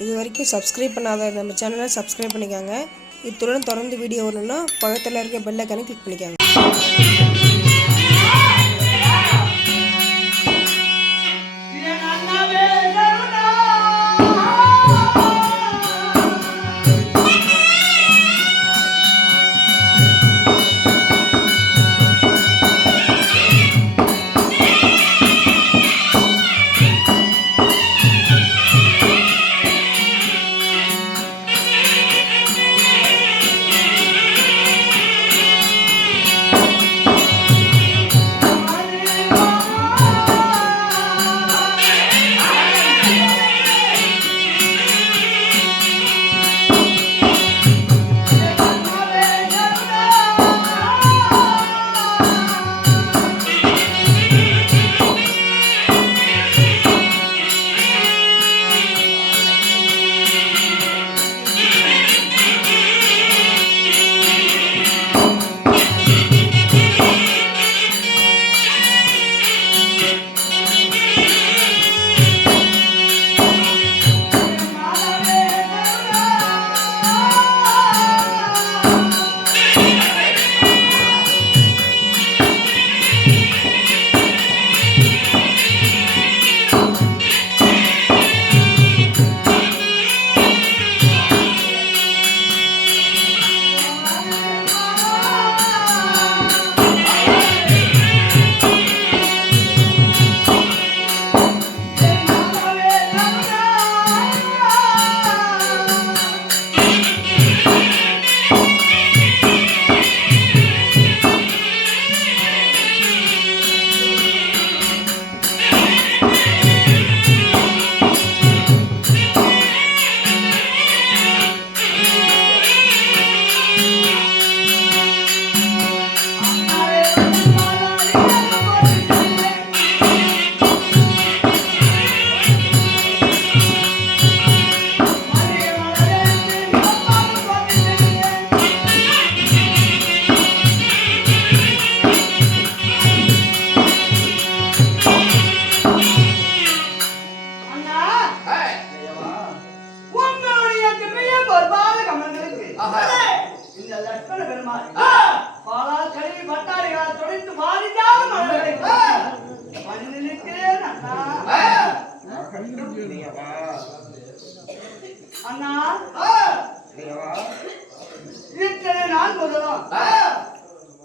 இது வரைக்கும் சப்ஸ்கிரைப் பண்ணாத நம்ம சேனலை சப்ஸ்கிரைப் பண்ணிக்கோங்க. இத்துடன் தொடர்ந்து வீடியோ வரணும்னா பக்கத்தில் இருக்க பெல் ஐகானை கிளிக் பண்ணிக்கோங்க.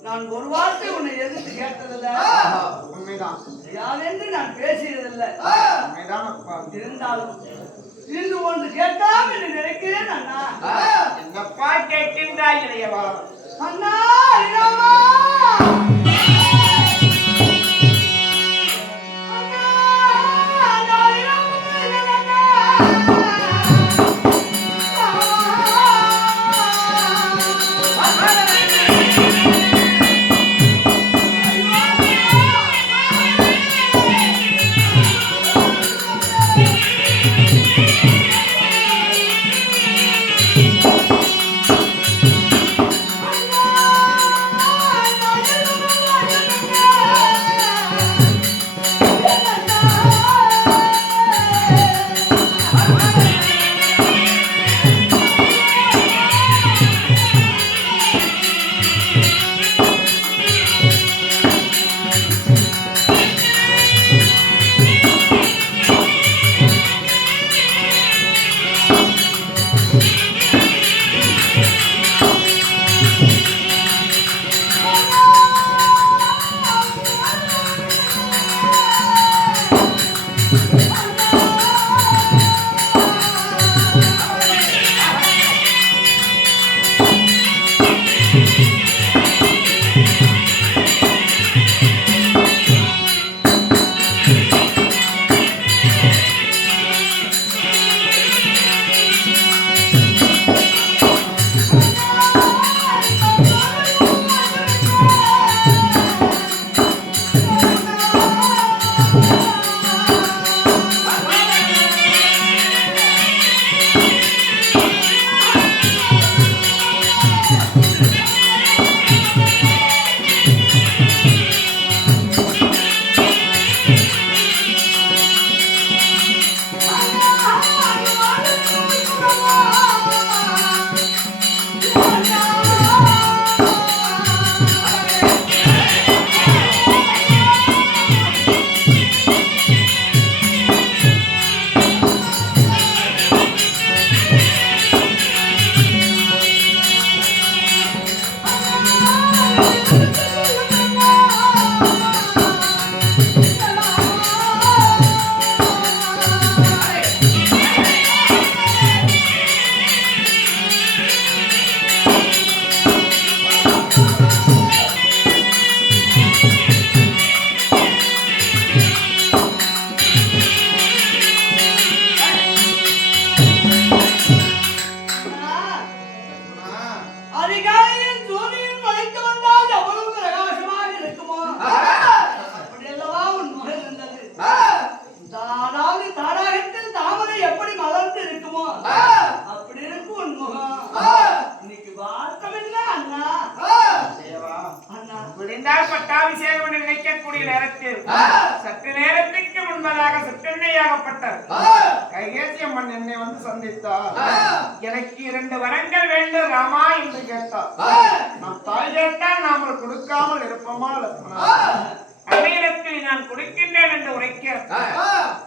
நான் ஒரு வார்த்தை உன்னை எதிர்த்து கேட்டதில்லை, யாரென்று நான் பேசியதில்லை. இருந்தாலும் இன்று ஒன்று கேட்காம என்று நினைக்கிறேன் அண்ணா. என்னப்பா கேட்கின்றாய் இளையவா? அண்ணா இளையவா, சற்று நேரத்திற்கு முன்பதாக சிற்றன்னையாகப்பட்டார் கைகேசி அம்மன் என்னை வந்து சந்தித்தார். எனக்கு 2 வரங்கள் வேண்டும் ராமா என்று கேட்டார். நம் தாய் கேட்டால் நாமல் கொடுக்காமல் இருப்போமா லட்சுமணா? அன்னையிடத்தில் நான் கொடுக்கின்றேன் என்று உரைக்கிறேன்.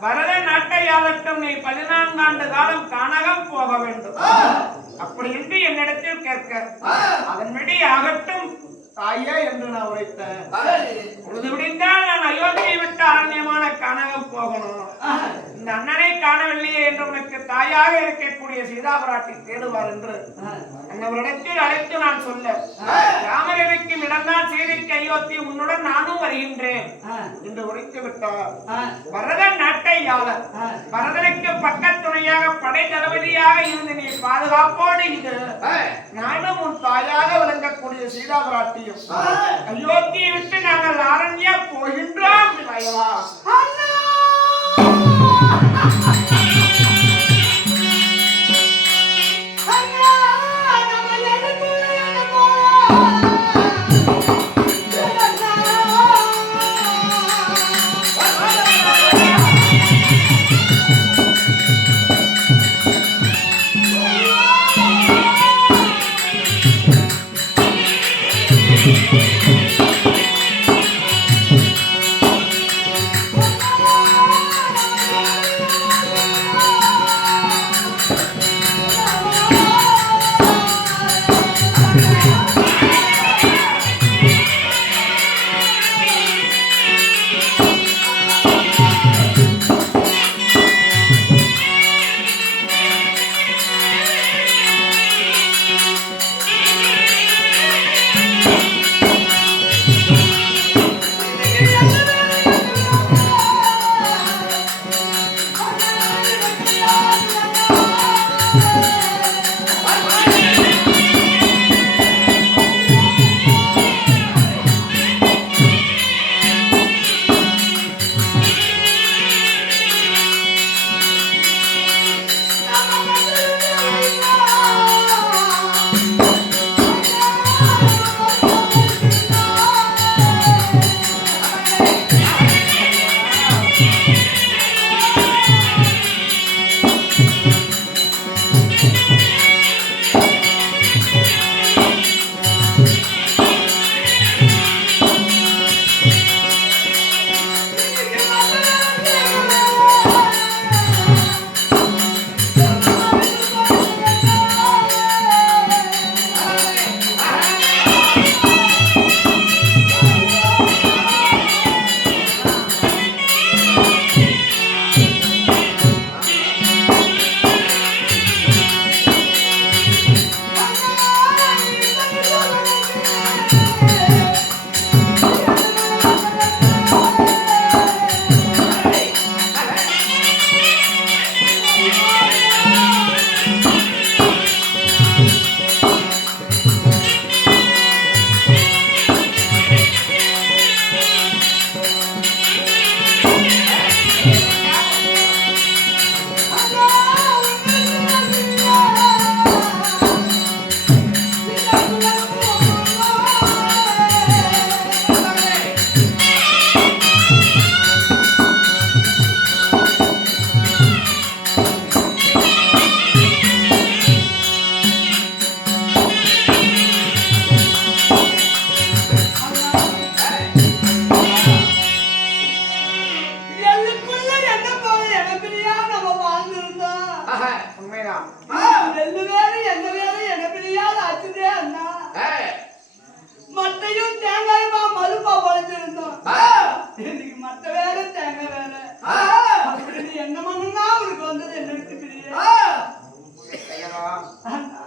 பரத நாட்டையாளட்டும் நீ 14 ஆண்டு காலம் கானகம் போக வேண்டும் அப்படி என்று என்னிடத்தில் கேட்க அதன்படி ஆகட்டும் தாயே என்று நான் உரைத்தேன். பொழுது விடிந்தால் நான் அயோத்தியை விட்டு அரண்யமான கானகம் போகணும். இந்த அண்ணனை காணவில்லையே என்று உனக்கு தாயாக இருக்கக்கூடிய சீதா பிராட்டி தேடுவார் என்று அன்னவரிடத்தில் அழைத்து நான் சொல்ல ராமர் இருக்கும் இடம்தான் சீதைக்கு அயோத்தி உன்னுடன் நானும் வருகின்றேன் என்று உரைத்து விட்டார். பரதன் நாட்டையாளர் பரதனுக்கு பக்கத்துணையாக படை தளபதியாக இருந்து நீ பாதுகாப்போடு இது நானும் உன் தாயாக விளங்கக்கூடிய சீதா பிராட்டியும் அயோத்தியை விட்டு நாங்கள் அரண்யா போகின்றோம்.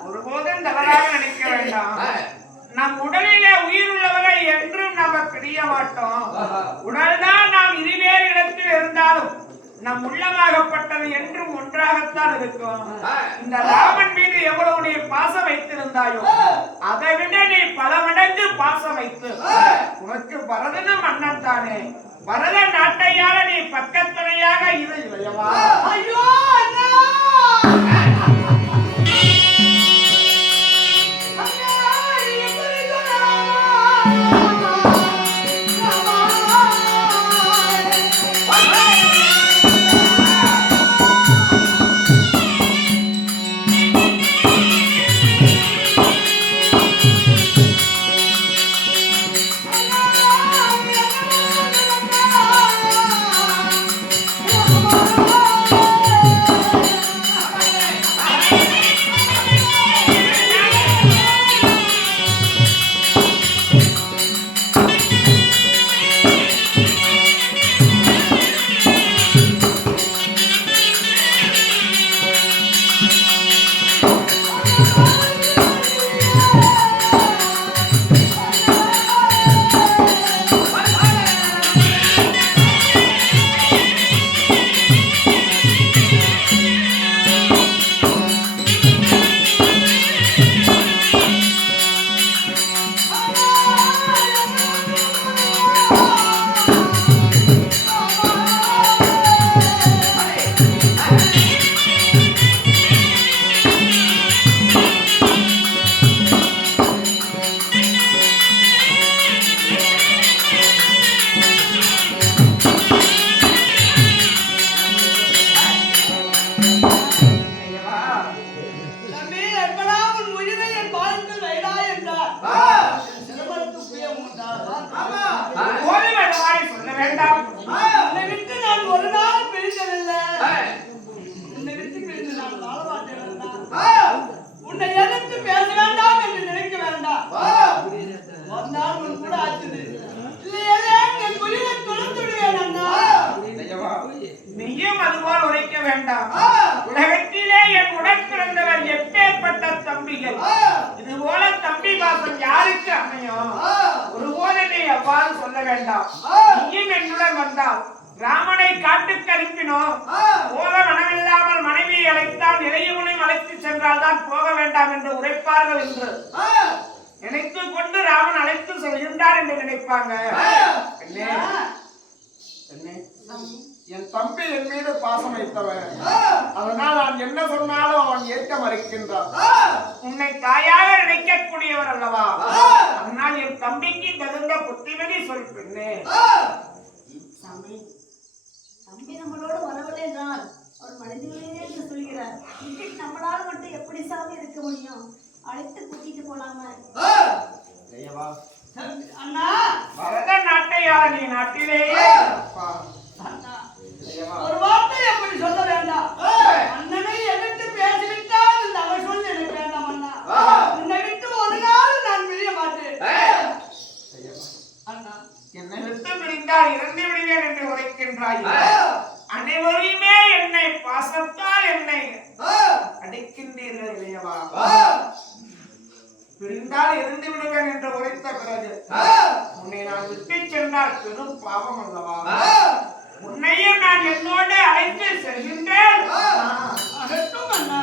ஒருபோதும் தவறாக நினைக்க வேண்டாம். நம் உடலிலே உயிர் உள்ளவரை என்றும் நம்ம பிரிய மாட்டோம். உடல்தான் நாம் இருவேறு இடத்தில் இருந்தாலும் நம் உள்ளமாகப்பட்டது என்றும் ஒன்றாகத்தான் இருக்கும். இந்த ராமன் மீது எவ்வளவு நீ பாசம் வைத்திருந்தாயோ அதை விட நீ பல மடங்கு பாசம் வைத்து உனக்கு பரதனும் அண்ணன் தானே. பரத நாட்டையால நீ பக்கத்துணையாக இரு இல்லையவா? ஐயோ அண்ணா பகவானை சொல்ல வேண்டாம். உன்னை விட்டு நான் ஒரு நாள் பிரிந்ததில்லை. உன்னை விட்டு பிரிந்து நான் வாழ மாட்டேன். உன்னை எதிர்த்து பேச வேண்டாம் என்று நினைக்க வேண்டாம். வந்தால் உன் கூட ஆச்சுது. இல்லையே என் உயிரை துறந்து விடுவேன் அண்ணா. நீயும் அதுபோல் உரைக்க வேண்டாம். உலகத்திலே என் உடன் பிறந்தவர் எப்பேற்பட்ட தம்பிகள். இது போல தம்பி பாசம் யாருக்கு அமையும்? ஒருபோது நீ எவ்வாறு சொல்ல வேண்டாம். நீயும் என்னுடன் வந்தால் ராமனை காட்டுக்கு அனுப்பினோம். போக மனமில்லாமல் மனைவியை அழைத்தால் நிறையவனையும் அழைத்து சென்றால் தான் போக வேண்டாம் என்று உரைப்பார்கள் என்று நினைத்துக் கொண்டு ராமன் அழைத்து செல்கின்றார் என்று நினைப்பாங்க. என் தம்பி என் மீது பாசம் வைத்தவன். அதனால் நான் என்ன சொன்னாலும் அவன் ஏற்க மறுக்கின்றான். உன்னை தாயாக நினைக்கக்கூடியவர் அல்லவா? அதனால் என் தம்பிக்கு தகுந்த புத்திமதி சொல் பெண்ணே. சாமி, தம்பி நம்மளோட வரவில்லை என்றால் அவர் மனிதர்களே என்று சொல்கிறார். இன்றைக்கு நம்மளால மட்டும் எப்படி சாமி இருக்க முடியும்? அழைத்து கூட்டிட்டு போலாமா? அண்ணா பரத நாட்டையாள நீ நாட்டிலேயே ஒரு வார்த்தை எப்படி சொல்ல வேண்டாம். அண்ணனை எதிர்த்து பேசிவிட்டால் இந்த அவர் சொல்லி எனக்கு வேண்டாம் அண்ணா. உன்னை விட்டு ஒரு நாள் நான் பிரிய மாட்டேன் அண்ணா. என்னை விட்டு பிரிந்தால் இறந்து விடுவேன் என்று உரைக்கின்றாய். அனைவரையுமே என்னை பாசத்தால் என்னை அடிக்கின்றீர்கள் இல்லையவா? பிரிந்தால் இறந்து விடுவேன் என்று உரைத்த பிறகு உன்னை நான் விட்டு சென்றால் பெரும் பாவம் அல்லவா? உன்னையும் நான் என்னோடு அழைத்து செல்கின்றேன். அகட்டும் அண்ணா.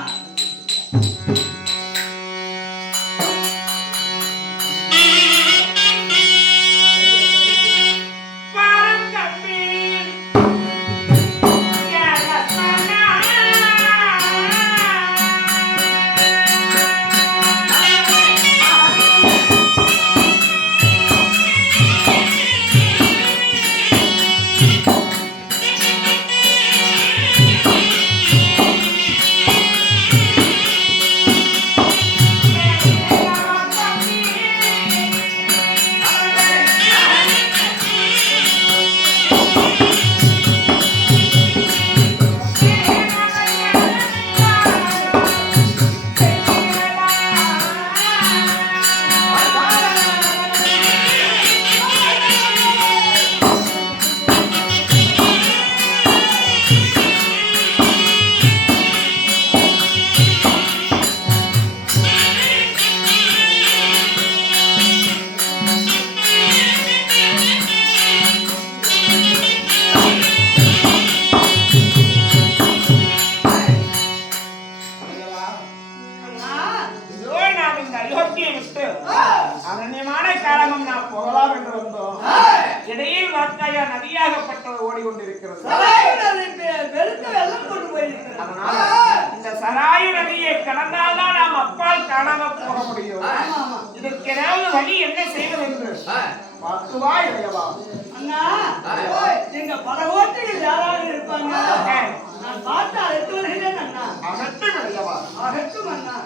அரண்யமான காலமும் நான் போகலாம் என்று வந்தோம். இடையில் வார்த்தையா நதியாகப்பட்டது ஓடிக்கொண்டிருக்கிறது. அதனால இந்த சராயு நதியை கடந்தால்தான் நாம் அப்பால் காணாம போக முடியும். இதற்கு ஏதாவது வழி என்ன செய்வது என்று பார்த்துவா இளையவா. அண்ணா எங்க பல ஓட்டுகள் யாராவது இருப்பாங்க. நான் பார்த்து அழைத்து வருகிறேன் அண்ணா. அகற்றும் இளையவா. அகற்றும் அண்ணா.